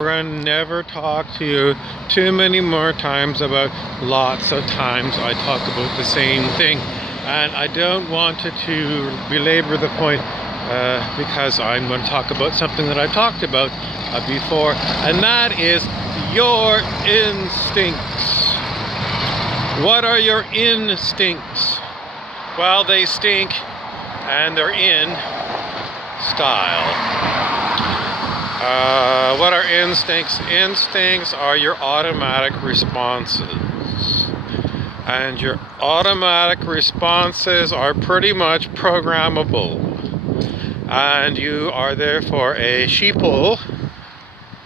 We're gonna never talk to you too many more times about lots of times I talk about the same thing, and I don't want to belabor the point because I'm going to talk about something that I've talked about before, and that is your instincts. What are your instincts? Well, they stink and they're in style. What are instincts? Instincts are your automatic responses. And your automatic responses are pretty much programmable. And you are therefore a sheeple.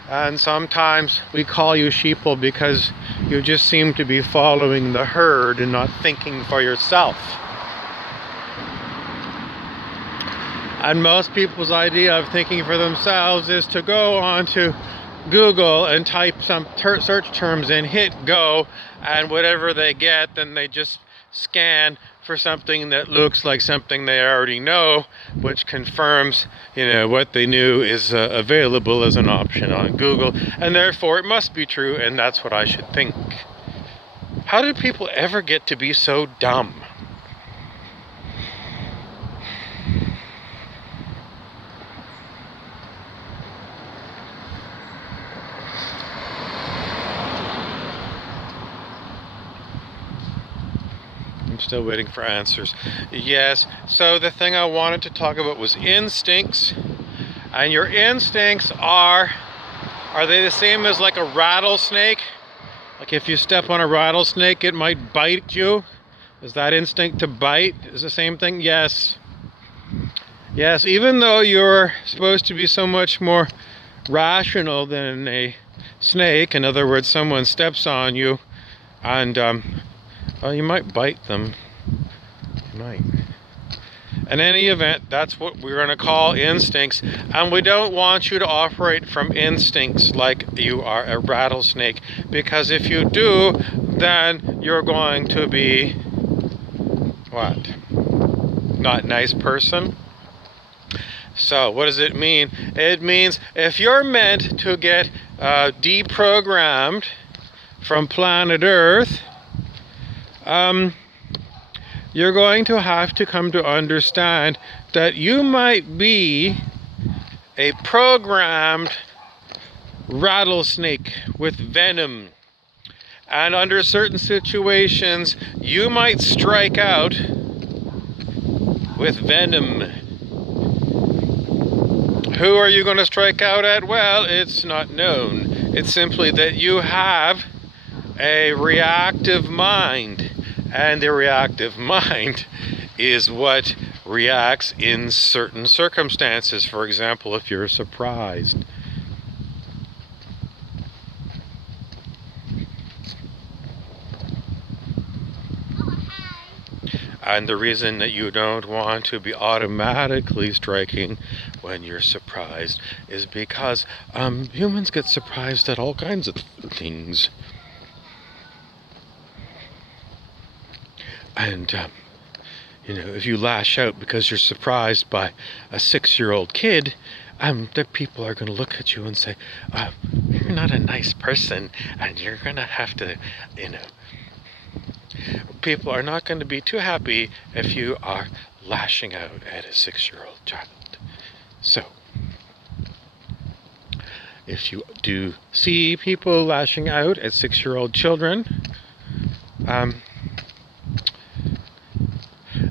And sometimes we call you sheeple because you just seem to be following the herd and not thinking for yourself. And most people's idea of thinking for themselves is to go onto Google and type some search terms in, hit go, and whatever they get, then they just scan for something that looks like something they already know, which confirms, what they knew is available as an option on Google, and therefore it must be true, and that's what I should think. How did people ever get to be so dumb? I'm still waiting for answers. Yes, so the thing I wanted to talk about was instincts. And your instincts are they the same as like a rattlesnake? Like if you step on a rattlesnake, it might bite you? Is that instinct to bite is the same thing? Yes. Yes, even though you're supposed to be so much more rational than a snake, in other words, someone steps on you and well, you might bite them. You might. In any event, that's what we're going to call instincts. And we don't want you to operate from instincts like you are a rattlesnake. Because if you do, then you're going to be, what? Not a nice person? So, what does it mean? It means if you're meant to get deprogrammed from planet Earth, you're going to have to come to understand that you might be a programmed rattlesnake with venom. And under certain situations, you might strike out with venom. Who are you going to strike out at? Well, it's not known. It's simply that you have a reactive mind. And the reactive mind is what reacts in certain circumstances. For example, if you're surprised. And the reason that you don't want to be automatically striking when you're surprised is because humans get surprised at all kinds of things. And, if you lash out because you're surprised by a 6-year-old kid, the people are going to look at you and say, you're not a nice person, and you're going to have to, people are not going to be too happy if you are lashing out at a 6-year-old child. So, if you do see people lashing out at 6-year-old children,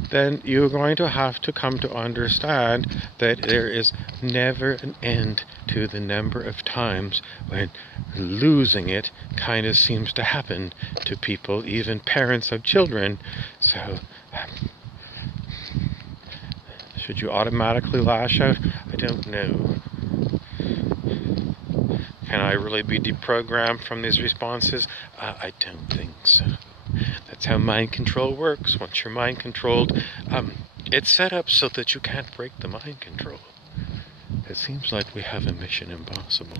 then you're going to have to come to understand that there is never an end to the number of times when losing it kind of seems to happen to people, even parents of children. So, should you automatically lash out? I don't know. Can I really be deprogrammed from these responses? I don't think so. That's how mind control works. Once you're mind controlled, it's set up so that you can't break the mind control. It seems like we have a mission impossible.